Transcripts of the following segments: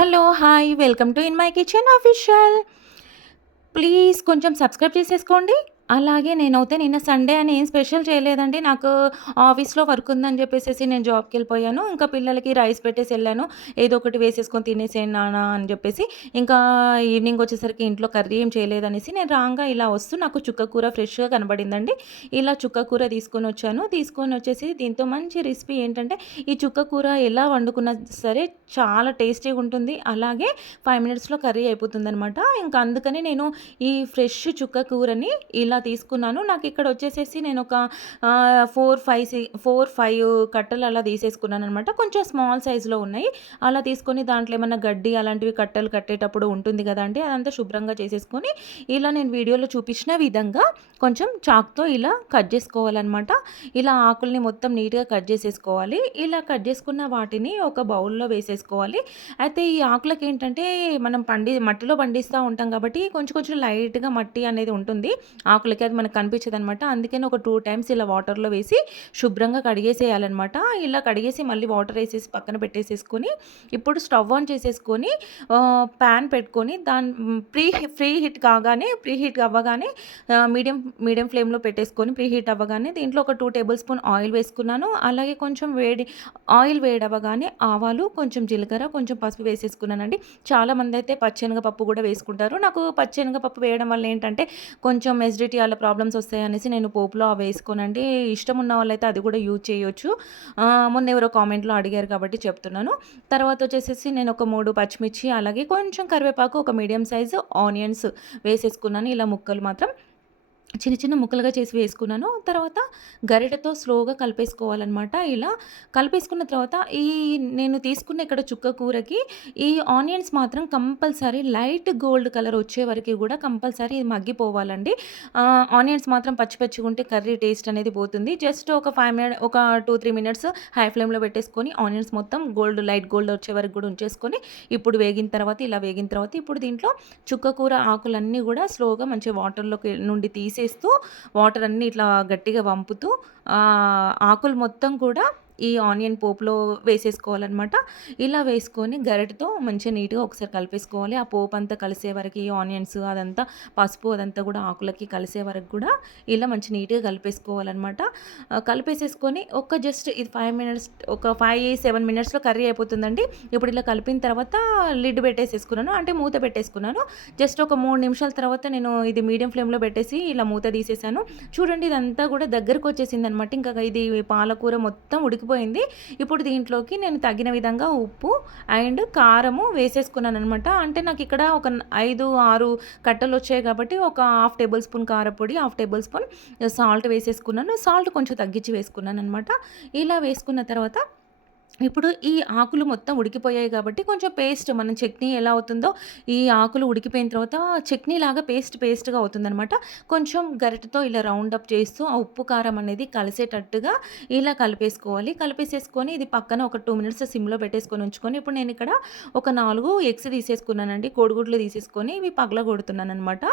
Hello hi welcome to in my kitchen official. Please కొంచెం subscribe చేసేసుకోండి. అలాగే నేనైతే నిన్న సండే అని ఏం స్పెషల్ చేయలేదండి. నాకు ఆఫీస్లో వర్క్ ఉందని చెప్పేసి నేను జాబ్కి వెళ్ళిపోయాను. ఇంకా పిల్లలకి రైస్ పెట్టేసి వెళ్ళాను. ఏదో ఒకటి వేసేసుకొని తినేసేయండి నానా అని చెప్పేసి ఇంకా ఈవినింగ్ వచ్చేసరికి ఇంట్లో కర్రీ ఏం చేయలేదనేసి నేను రాగా ఇలా వస్తూ నాకు చుక్క కూర ఫ్రెష్గా కనబడిందండి. ఇలా చుక్క కూర తీసుకొని వచ్చాను. తీసుకొని వచ్చేసి దీంతో మంచి రెసిపీ ఏంటంటే ఈ చుక్క కూర ఎలా వండుకున్నా సరే చాలా టేస్టీగా ఉంటుంది. అలాగే ఫైవ్ మినిట్స్లో కర్రీ అయిపోతుంది అనమాట ఇంకా అందుకని నేను ఈ ఫ్రెష్ చుక్క కూరని ఇలా తీసుకున్నాను. నాకు ఇక్కడ వచ్చేసేసి నేను ఒక ఫోర్ ఫైవ్ ఫోర్ ఫైవ్ కట్టలు అలా తీసేసుకున్నాను అనమాట కొంచెం స్మాల్ సైజులో ఉన్నాయి. అలా తీసుకొని దాంట్లో ఏమన్నా గడ్డి అలాంటివి కట్టలు కట్టేటప్పుడు ఉంటుంది కదా అదంతా శుభ్రంగా చేసేసుకొని ఇలా నేను వీడియోలో చూపించిన విధంగా కొంచెం చాక్తో ఇలా కట్ చేసుకోవాలన్నమాట. ఇలా ఆకుల్ని మొత్తం నీట్గా కట్ చేసేసుకోవాలి. ఇలా కట్ చేసుకున్న వాటిని ఒక బౌల్లో వేసేసుకోవాలి. అయితే ఈ ఆకులకి ఏంటంటే మనం పండి మట్టిలో పండిస్తూ ఉంటాం కాబట్టి కొంచెం కొంచెం లైట్గా మట్టి అనేది ఉంటుంది. ఆకులు లోపలికి అది మనకు కనిపించదు అనమాట అందుకని ఒక టూ టైమ్స్ ఇలా వాటర్లో వేసి శుభ్రంగా కడిగేసేయాలన్నమాట. ఇలా కడిగేసి మళ్ళీ వాటర్ వేసేసి పక్కన పెట్టేసేసుకొని ఇప్పుడు స్టవ్ ఆన్ చేసేసుకొని ప్యాన్ పెట్టుకొని దాని ప్రీ ఫ్రీ హీట్ కాగానే ప్రీ హీట్ అవ్వగానే మీడియం మీడియం ఫ్లేమ్లో పెట్టేసుకొని ప్రీ హీట్ అవ్వగానే దీంట్లో ఒక టూ టేబుల్ స్పూన్ ఆయిల్ వేసుకున్నాను. అలాగే కొంచెం వేడి ఆయిల్ వేడవగానే ఆవాలు కొంచెం జీలకర్ర కొంచెం పసుపు వేసేసుకున్నానండి. చాలామంది అయితే పప్పు కూడా వేసుకుంటారు. నాకు పప్పు వేయడం వల్ల ఏంటంటే కొంచెం ఎసిడిటీ అలా ప్రాబ్లమ్స్ వస్తాయి అనేసి నేను పోపులో అవి వేసుకోనండి. ఇష్టం ఉన్న వాళ్ళైతే అది కూడా యూజ్ చేయొచ్చు. మొన్న ఎవరో కామెంట్లో అడిగారు కాబట్టి చెప్తున్నాను. తర్వాత వచ్చేసేసి నేను ఒక మూడు పచ్చిమిర్చి అలాగే కొంచెం కరివేపాకు ఒక మీడియం సైజు ఆనియన్స్ వేసేసుకున్నాను. ఇలా ముక్కలు మాత్రం చిన్న చిన్న ముక్కలుగా చేసి వేసుకున్నాను. తర్వాత గరిటెతో స్లోగా కలిపేసుకోవాలన్నమాట. ఇలా కలిపేసుకున్న తర్వాత ఈ నేను తీసుకున్న ఇక్కడ చుక్క కూరకి ఈ ఆనియన్స్ మాత్రం కంపల్సరీ లైట్ గోల్డ్ కలర్ వచ్చే వరకు కూడా కంపల్సరీ మగ్గిపోవాలండి. ఆనియన్స్ మాత్రం పచ్చి పచ్చిగా ఉంటే కర్రీ టేస్ట్ అనేది పోతుంది. జస్ట్ ఒక ఫైవ్ మినిట్ ఒక టూ త్రీ మినిట్స్ హై ఫ్లేమ్లో పెట్టేసుకొని ఆనియన్స్ మొత్తం గోల్డ్ లైట్ గోల్డ్ వచ్చే వరకు కూడా ఉంచేసుకొని ఇప్పుడు వేగిన తర్వాత ఇలా వేగిన తర్వాత ఇప్పుడు దీంట్లో చుక్క కూర ఆకులన్నీ కూడా స్లోగా మంచి వాటర్లోకి నుండి తీసి చేస్తూ వాటర్ అన్నీ ఇట్లా గట్టిగా వంపుతూ ఆకులు మొత్తం కూడా ఈ ఆనియన్ పోపులో వేసేసుకోవాలన్నమాట. ఇలా వేసుకొని గరిటతో మంచిగా నీట్గా ఒకసారి కలిపేసుకోవాలి. ఆ పోపు అంతా కలిసే వరకు ఈ ఆనియన్స్ అదంతా పసుపు అదంతా కూడా ఆకులకి కలిసే వరకు కూడా ఇలా మంచి నీట్గా కలిపేసుకోవాలన్నమాట. కలిపేసేసుకొని ఒక జస్ట్ ఇది ఫైవ్ మినిట్స్ ఒక ఫైవ్ సెవెన్ మినిట్స్లో కర్రీ అయిపోతుందండి. ఇప్పుడు ఇలా కలిపిన తర్వాత లిడ్ పెట్టేసేసుకున్నాను. అంటే మూత పెట్టేసుకున్నాను. జస్ట్ ఒక మూడు నిమిషాల తర్వాత నేను ఇది మీడియం ఫ్లేమ్లో పెట్టేసి ఇలా మూత తీసేసాను. చూడండి ఇదంతా కూడా దగ్గరకు వచ్చేసింది అనమాట ఇంకా ఇది పాలకూర మొత్తం ఉడికి ఉడికిపోయింది ఇప్పుడు దీంట్లోకి నేను తగిన విధంగా ఉప్పు అండ్ కారము వేసేసుకున్నాను అనమాట అంటే నాకు ఇక్కడ ఒక ఐదు ఆరు కట్టలు వచ్చాయి కాబట్టి ఒక హాఫ్ టేబుల్ స్పూన్ కారపొడి హాఫ్ టేబుల్ స్పూన్ సాల్ట్ వేసేసుకున్నాను. సాల్ట్ కొంచెం తగ్గించి వేసుకున్నాను అనమాట ఇలా వేసుకున్న తర్వాత ఇప్పుడు ఈ ఆకులు మొత్తం ఉడికిపోయాయి కాబట్టి కొంచెం పేస్ట్ మనం చట్నీ ఎలా అవుతుందో ఈ ఆకులు ఉడికిపోయిన తర్వాత చట్నీ లాగా పేస్ట్ పేస్ట్గా అవుతుందనమాట కొంచెం గరిటతో ఇలా రౌండ్ అప్ చేస్తూ ఆ ఉప్పు కారం అనేది కలిసేటట్టుగా ఇలా కలిపేసుకోవాలి. కలిపేసేసుకొని ఇది పక్కన ఒక టూ మినిట్స్ సిమ్లో పెట్టేసుకొని ఉంచుకొని ఇప్పుడు నేను ఇక్కడ ఒక నాలుగు ఎగ్స్ తీసేసుకున్నానండి. కోడిగుడ్లు తీసేసుకొని ఇవి పగలగొడుతున్నాను అనమాట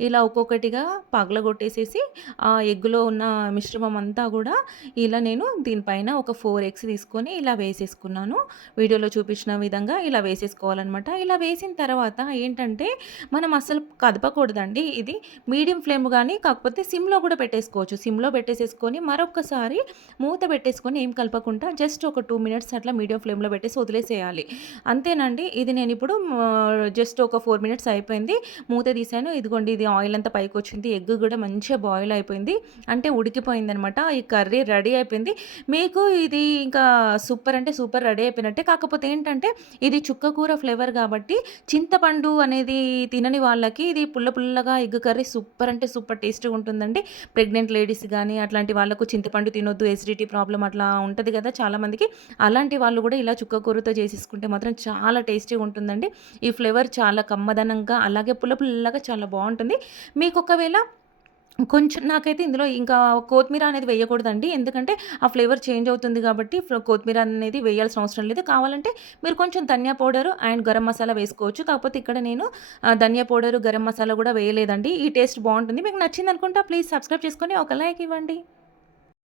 ఇలా ఒక్కొక్కటిగా పగలగొట్టేసేసి ఆ ఎగ్గులో ఉన్న మిశ్రమం అంతా కూడా ఇలా నేను దీనిపైన ఒక ఫోర్ ఎగ్స్ తీసుకొని ఇలా వేసి వేసేసుకున్నాను. వీడియోలో చూపించిన విధంగా ఇలా వేసేసుకోవాలన్నమాట. ఇలా వేసిన తర్వాత ఏంటంటే మనం అసలు కదపకూడదండి. ఇది మీడియం ఫ్లేమ్ కానీ కాకపోతే సిమ్లో కూడా పెట్టేసుకోవచ్చు. సిమ్లో పెట్టేసేసుకొని మరొకసారి మూత పెట్టేసుకొని ఏం కలపకుండా జస్ట్ ఒక టూ మినిట్స్ అట్లా మీడియం ఫ్లేమ్లో పెట్టేసి వదిలేసేయాలి. అంతేనండి ఇది నేను ఇప్పుడు జస్ట్ ఒక ఫోర్ మినిట్స్ అయిపోయింది. మూత తీసాను ఇదిగోండి ఇది ఆయిల్ అంతా పైకి వచ్చింది. ఎగ్ కూడా మంచిగా బాయిల్ అయిపోయింది. అంటే ఉడికిపోయింది అనమాట ఈ కర్రీ రెడీ అయిపోయింది. మీకు ఇది ఇంకా సూపర్ అంటే సూపర్ రెడీ అయిపోయినట్టే. కాకపోతే ఏంటంటే ఇది చుక్క కూర ఫ్లేవర్ కాబట్టి చింతపండు అనేది తినని వాళ్ళకి ఇది పుల్ల పుల్లగా ఎగ్ కర్రీ సూపర్ అంటే సూపర్ టేస్ట్గా ఉంటుందండి. ప్రెగ్నెంట్ లేడీస్ కానీ అట్లాంటి వాళ్ళకు చింతపండు తినొద్దు ఎసిడిటీ ప్రాబ్లం అట్లా ఉంటుంది కదా చాలామందికి అలాంటి వాళ్ళు కూడా ఇలా చుక్క కూరతో చేసేసుకుంటే మాత్రం చాలా టేస్టీగా ఉంటుందండి. ఈ ఫ్లేవర్ చాలా కమ్మదనంగా అలాగే పుల్ల పుల్లగా చాలా బాగుంటుంది. మీకు ఒకవేళ కొంచెం నాకైతే ఇందులో ఇంకా కొత్తిమీర అనేది వేయకూడదండి. ఎందుకంటే ఆ ఫ్లేవర్ చేంజ్ అవుతుంది కాబట్టి కొత్తిమీర అనేది వేయాల్సిన అవసరం లేదు. కావాలంటే మీరు కొంచెం ధనియా పౌడరు అండ్ గరం మసాలా వేసుకోవచ్చు. కాకపోతే ఇక్కడ నేను ధనియా పౌడరు గరం మసాలా కూడా వేయలేదండి. ఈ టేస్ట్ బాగుంటుంది. మీకు నచ్చింది అనుకుంటా ప్లీజ్ సబ్స్క్రైబ్ చేసుకొని ఒక లైక్ ఇవ్వండి.